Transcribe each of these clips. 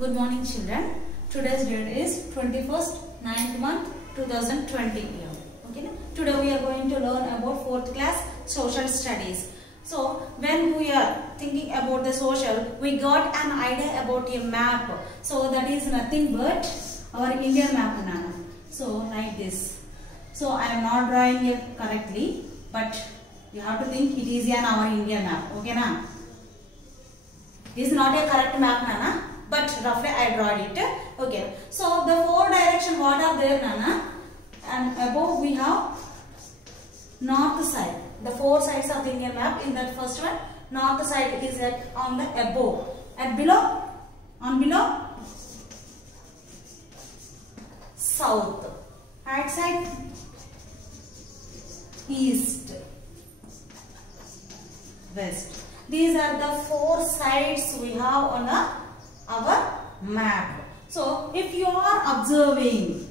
Good morning, children. Today's date is 21st 9th month 2020 year. Okay. Today we are going to learn about 4th class social studies. So when we are thinking about the social, we got an idea about a map. So that is nothing but our Indian map, Nana. So like this. So I am not drawing it correctly, but you have to think it is our Indian map. Okay, na? This is not a correct map, Nana. But roughly I draw it. Okay. So the 4 direction, what are there, Nana? And above we have north side. The 4 sides of the Indian map. In that first one, north side is on the above. And below, on below, south. Right side, east, west. These are the 4 sides we have on our map. So if you are observing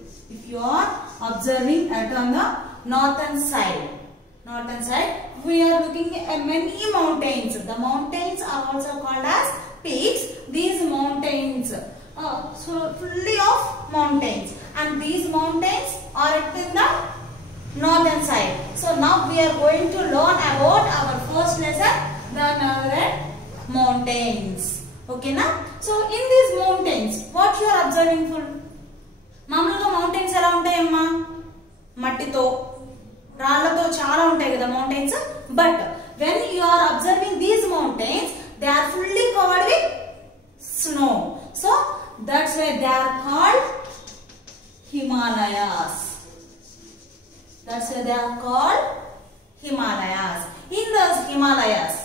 at on the northern side, we are looking at many mountains. The mountains are also called as peaks. These mountains are so fully of mountains, and these mountains are in the northern side. So now we are going to learn about our first lesson, the northern mountains. Okay, na? So in these mountains, what you are observing for? మామూలుగా mountains ఎలా ఉంటాయి అమ్మా? మట్టితో రాళ్ళతో చాలా ఉంటాయి కదా mountains. But when you are observing these mountains, they are fully covered with snow. So that's why they are called Himalayas. That's why they are called Himalayas. In those Himalayas,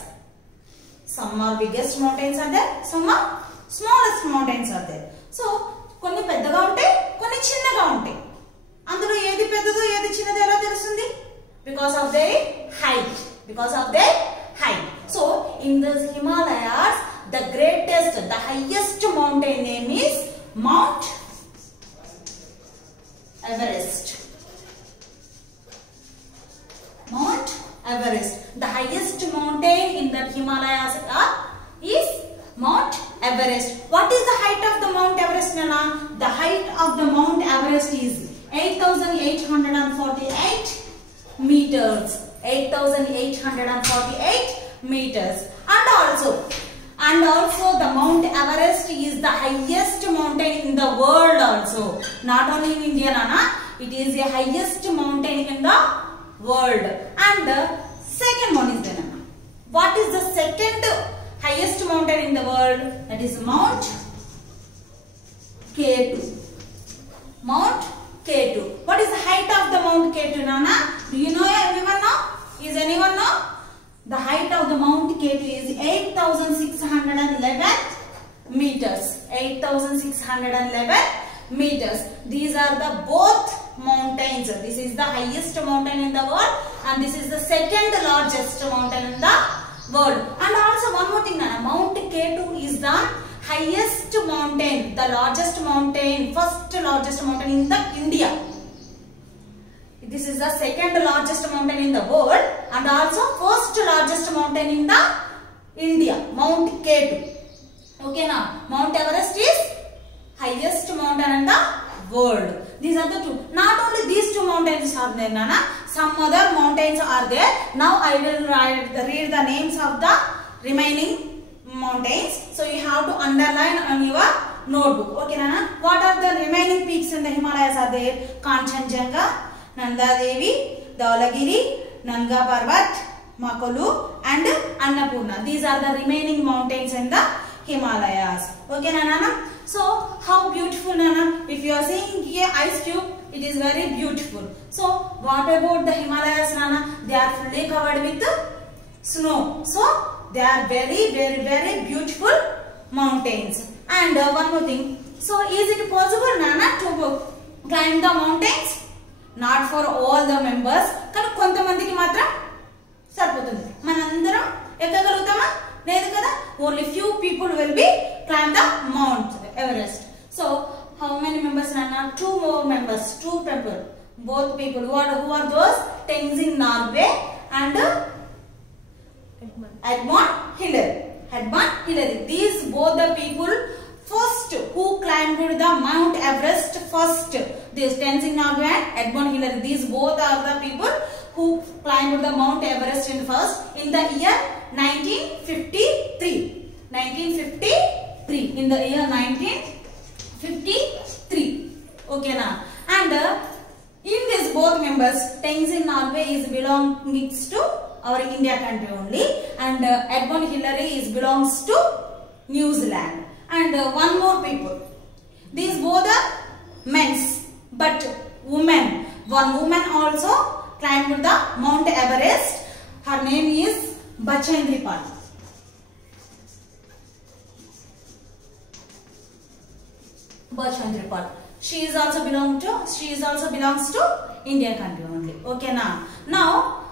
some are biggest mountains are there, some are smallest mountains are there. So కొన్ని పెద్దగా ఉంటాయి, కొన్ని చిన్నగా ఉంటాయి. అందులో ఏది పెద్దదో ఏది చిన్నదో ఎలా తెలుస్తుంది? Because of their height. So in the Himalayas, the greatest, the highest mountain name is Mount Everest. Mount Everest. The highest mountain in the Himalayas is Mount Everest. What is the height of the Mount Everest, Nana? The height of the Mount Everest is 8,848 meters. 8,848 meters. And also the Mount Everest is the highest mountain in the world also. Not only in India, Nana. It is the highest mountain in the world. And the second one is there, Nana. What is the second highest mountain in the world? That is Mount K2. Mount K2. What is the height of the Mount K2, Nana? Do you know? Everyone know? Is anyone know? The height of the Mount K2 is 8,611 meters. 8,611 meters. These are the both mountains. This is the highest mountain in the world, and this is the second largest mountain in the world. And also one more thing, Nana. Mount K2 is the highest mountain, the largest mountain, first largest mountain in the India. This is the second largest mountain in the world, and also first largest mountain in the India, Mount K2. Okay, now Mount Everest is highest mountain in the world. These are the two. Not only these 2 mountains are there, Nana. Some other mountains are there. Now I will read the names of the remaining mountains. So you have to underline on your notebook. Okay, Nana. What are the remaining peaks in the Himalayas are there? Kanchenjunga, Nanda Devi, Dhaulagiri, Nanga Parvat, Makulu, and Annapurna. These are the remaining mountains in the Himalayas. Okay, Nana. So how beautiful, Nana. If you are seeing here ice cube, it is very beautiful. So what about the Himalayas, Nana? They are fully covered with snow. So they are very beautiful mountains. And one more thing. So is it possible, Nana, to climb the mountains? Not for all the members. కానీ కొంతమందికి మాత్రం సరిపోతుంది. మనందరం ఎక్కగలుగుతామా? లేదు కదా. Only few people will be climb the Mount Everest. So how many members, Nana? 2 more members. 2 people. Both people. Who are those? Tenzing Norgay and Edmund Hillary. These both the people first climbed the Mount Everest first. This Tenzing Norgay and Edmund Hillary. These both are the people who climbed the Mount Everest in the year 1953. 1953. In the year 1953. Okay now. And in this both members, Tenzing Norgay is belongs to our India country only, and Edmund Hillary belongs to New Zealand. And one more people. These both are men's, but women. One woman also climbed the Mount Everest. Her name is Bachendri Pal. Bachendri Pal. She is also belongs to Indian country only. Okay now. Now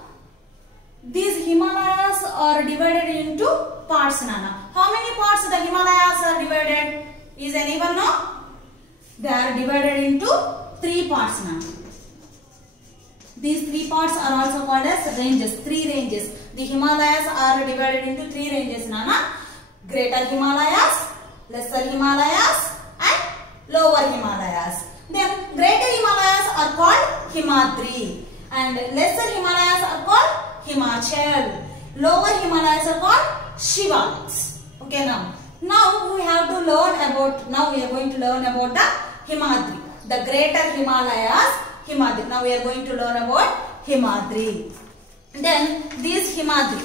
these Himalayas are divided into parts, Nana. How many parts the Himalayas are divided? Is anyone know? They are divided into 3 parts, Nana. These 3 parts are also called as ranges. 3 ranges. The Himalayas are divided into 3 ranges, Nana. Greater Himalayas, Lesser Himalayas, and Lower Himalayas. Then Greater Himalayas are called Himadri, and Lesser Himalayas are called Himachal. Lower Himalayas are called Shivaliks. Okay now. Now we are going to learn about the Himadri. The Greater Himalayas, Himadri. Now we are going to learn about Himadri. Then this Himadri.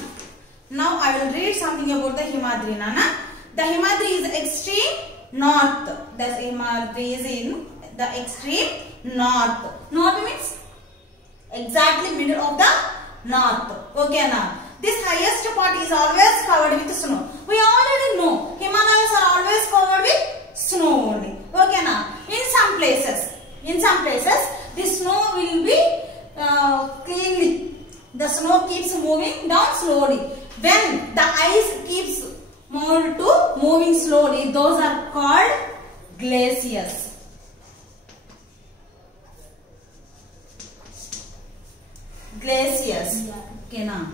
Now I will read something about the Himadri, Nana. The Himadri is extreme north. The Himadri is in the extreme north. North means exactly middle of the north. Okay now. This highest part is always covered with snow. We already know Himalayas are always covered with snow only. Okay now. In some places the snow will be cleanly. The snow keeps moving down slowly. When the ice keeps moving slowly, those are called glaciers. Glaciers. Okay now.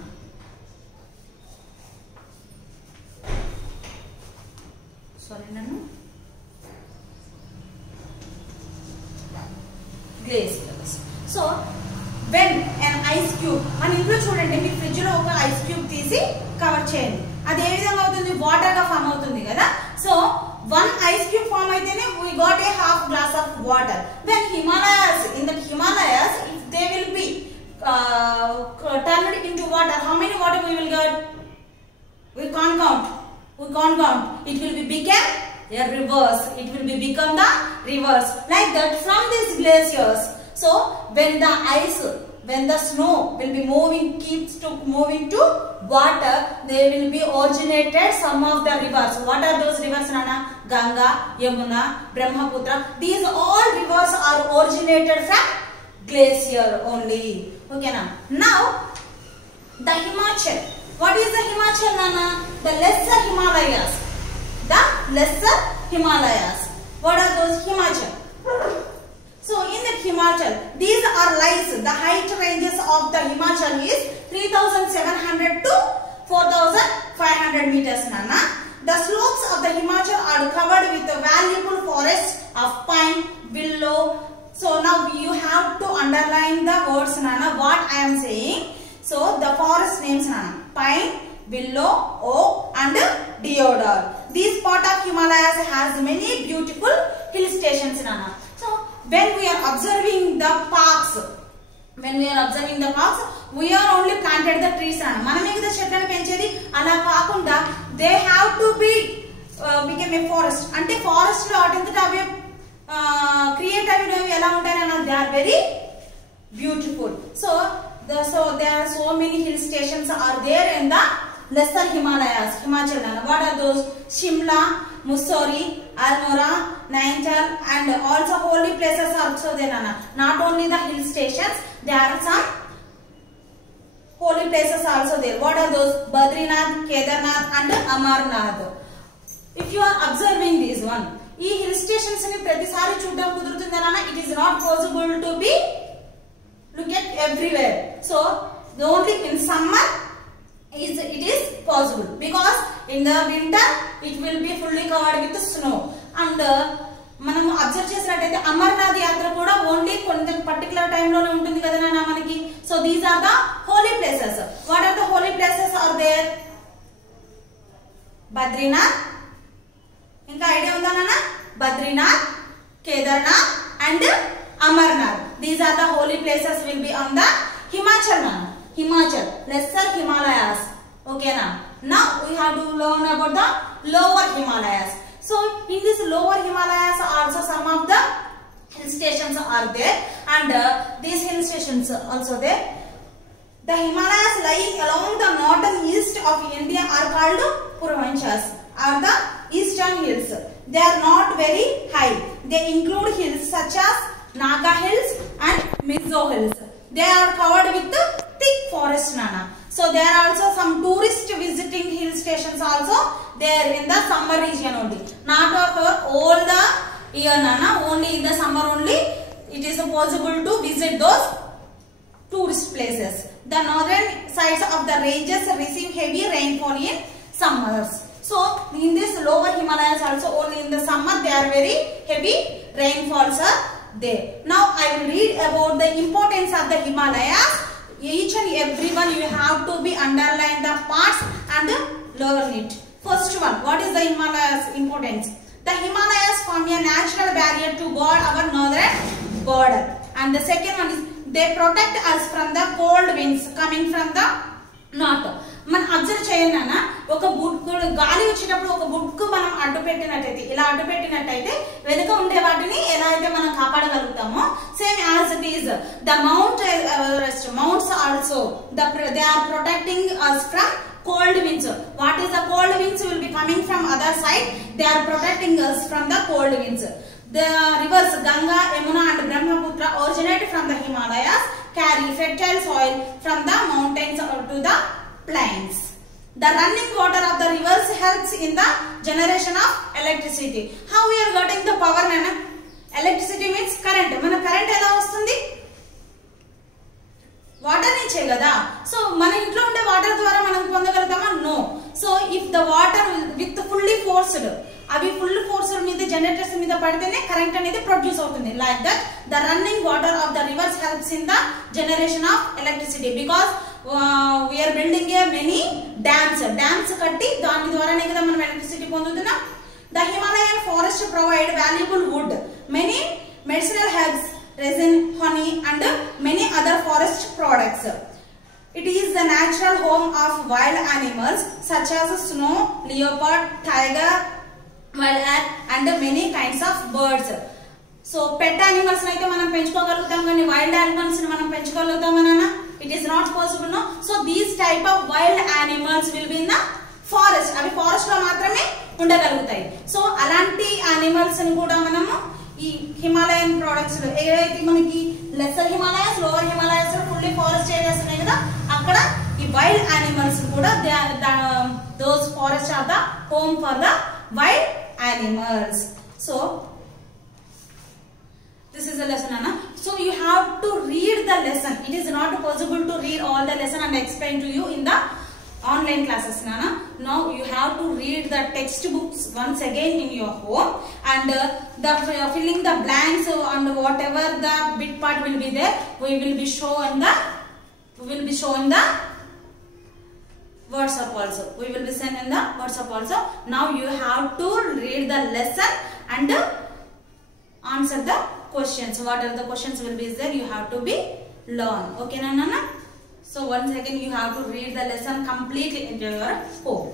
Sorry, Nanu. Glaciers. So when an ice cube, మన ఇంట్లో చూడండి మీ fridge లో ఒక ice cube తీసి cover చేయండి. అది ఏ విధంగా అవుతుంది? వాటర్ గా ఫామ్ అవుతుంది కదా. So one ice cube form అయితేనే we got a half glass of water. When Himalayas, in the Himalayas, if they will be turned into water, how many water we will get? We can't count. It will be become a reverse. It will be become the reverse. Like that from these glaciers. So when the snow will be keeps moving to water, they will be originated some of the rivers. What are those rivers, Nana? Ganga, Yamuna, Brahmaputra. These all rivers are originated from glacier only. Okay now the Himachal. What is the Himachal, Nana? The lesser Himalayas. The lesser Himalayas. What are those? Himachal. So in the Himachal, these are lies. The height ranges of the Himachal is 3,700 to 4,500 meters, Nana. The slopes of the Himachal are covered with a valuable forest of pine, willow. So now you have to underline the words, Nana, what I am saying. So the forest names, Nana: pine, willow, oak, and deodar. This part of Himalayas has many beautiful hill stations, Nana. So when we are observing the parks, we are only planted the trees, Nana. Maname kada చెట్లను పెంచేది అలా కాకుండా they have to be become a forest. అంటే forest లో అటంతట అవి create అయ్యేవి ఎలా ఉంటాయన్నా, they are very beautiful. So there are so many hill stations are there in the lesser Himalayas, Himachal. What are those? Shimla, Mussoorie, Almora, Nainital, and also holy places are also there. Not only the hill stations, there are some holy places also there. What are those? Badrinath, Kedarnath, and Amarnath. If you are observing this one, ee hill stations ni pratisari చూడడం కుదురుతుందనా? It is not possible to be look at everywhere. So only in summer it is possible, because in the winter it will be fully covered with snow. And మన observe చేసినట్టయితే అమర్నాథ్ యాత్ర కూడా only కొంత particular time లోనే ఉంటుంది కదా నాన్న మనకి. So these are the holy places. What are the holy places are there? Badrinath, ఇంకా ఐడియా ఉందా నాన్న? Badrinath, Kedarnath and Amarnath. These are the holy places will be on the Himachal నాన్న. Himachal, lesser Himalayas. Okay na? Now we have to learn about the lower Himalayas. So in this lower Himalayas also some of the hill stations are there, and these hill stations also there. The Himalayas lying along the northern east of India are called Purvanchas, are the eastern hills. They are not very high. They include hills such as Naga Hills and Mizo Hills. They are covered with thick forest nana. So there are also some tourist visiting hill stations also there in the summer region only. Not for all the year nana, only in the summer only it is possible to visit those tourist places. The northern sides of the ranges receive heavy rainfall in summers. So in this lower Himalayas also only in the summer they are very heavy rainfalls are there. Now I will read about the importance of the Himalayas. Each and every one you have to be underline the parts and learn it. First one, what is the Himalayas importance? The Himalayas form a natural barrier to guard our northern border. And the second one is they protect us from the cold winds coming from the north. మనం observe చేయండి అన్న, ఒక book గాలి వచ్చేటప్పుడు ఒక book మనం అడ్డు పెట్టినట్టయితే, ఇలా అడ్డు పెట్టినట్టయితే వెనుక ఉండే వాటిని ఎలా అయితే మనం కాపాడగలుగుతామో, same as it is the mount Everest mounts also they are protecting us from cold winds. What is the cold winds will be coming from other side. They are protecting us from the cold winds. The rivers Ganga, Yamuna and Brahmaputra originate from the Himalayas, carry fertile soil from the mountains to the plains. The running water of the rivers helps in the generation of electricity. How we are getting the power nana? Electricity means current. Mana current ela vastundi? Water nunche kada. So mana intlo unde water dwara manam pondagalutama? No. So if the water with fully forced, అవి full force మీద generators మీద పడితేనే current అనేది produce అవుతుంది. Like that the running water of the rivers helps in the generation of electricity. Because we are building a many dams కట్టి దాని ద్వారానే కదా మనం ఎలక్ట్రిసిటీ పొందుతున్నాం. The Himalayan forest provide valuable wood, many medicinal herbs, resin, honey and many other forest products. It is the natural home of wild animals such as snow leopard, tiger, wild ant and many kinds of birds. So pet animals అయితే మనం పెంచుకోగలుగుతాం, కానీ wild animals ని మనం పెంచుకోగలుగుతామా నాన్న? It is not possible, no. So these type of wild animals will be in the forest. అవి forest లో మాత్రమే ఉండగలుగుతాయి. So అలాంటి animals ని కూడా మనము ఈ హిమాలయన్ ప్రొడక్ట్స్ లో ఏదైతే మనకి లెసర్ హిమాలయస్, లోవర్ హిమాలయస్ లో ఫుల్లీ ఫారెస్ట్ ఏరియాస్ ఉన్నాయి కదా, అక్కడ ఈ వైల్డ్ యానిమల్స్ కూడా those forest are the home for the wild animals. So this is a lesson Anna. So you have to read the lesson. It is not possible to read all the lesson and explain to you in the online classes Nana. Now you have to read the textbooks once again in your home, and the filling the blanks and whatever the bit part will be there, we will be showing the WhatsApp also. We will be sent in the WhatsApp also. Now you have to read the lesson and answer the questions. What are the questions will be there? You have to be learn. Okay, Nana? So once again you have to read the lesson completely in your home.